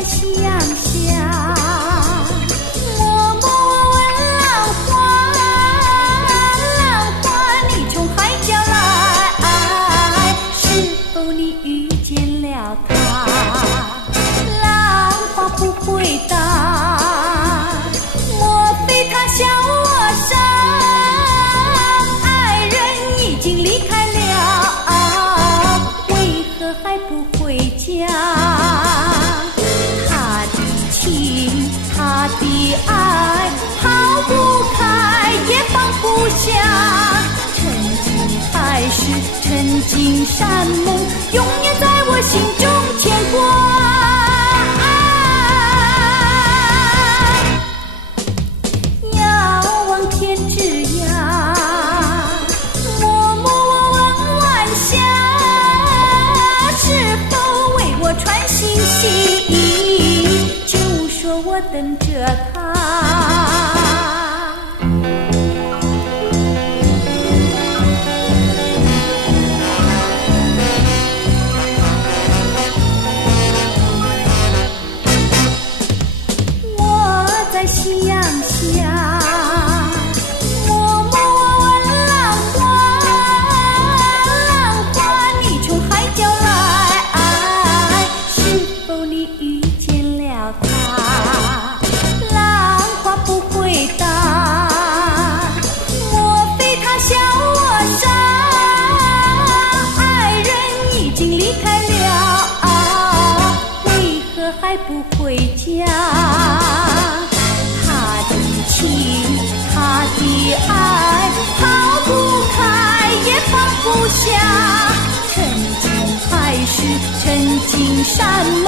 在夕阳下，默默问浪花，浪花你从海角来，是否你遇见了他？浪花不回答，莫非他笑我傻？爱人已经离开了，为何还不回家？他的情，他的爱，抛不开也放不下。曾经海誓，曾经山盟，永远在我心中牵挂。遥望天之涯，默默我问晚霞，是否为我传信息？就说我等着他。我在夕阳下，默默我问浪花，浪花你从海角来，是否你遇见了他？浪花不回答，莫非他笑我傻？爱人已经离开了，为何还不回家？他的情，他的爱，抛不开也放不下。曾经海誓，曾经山盟。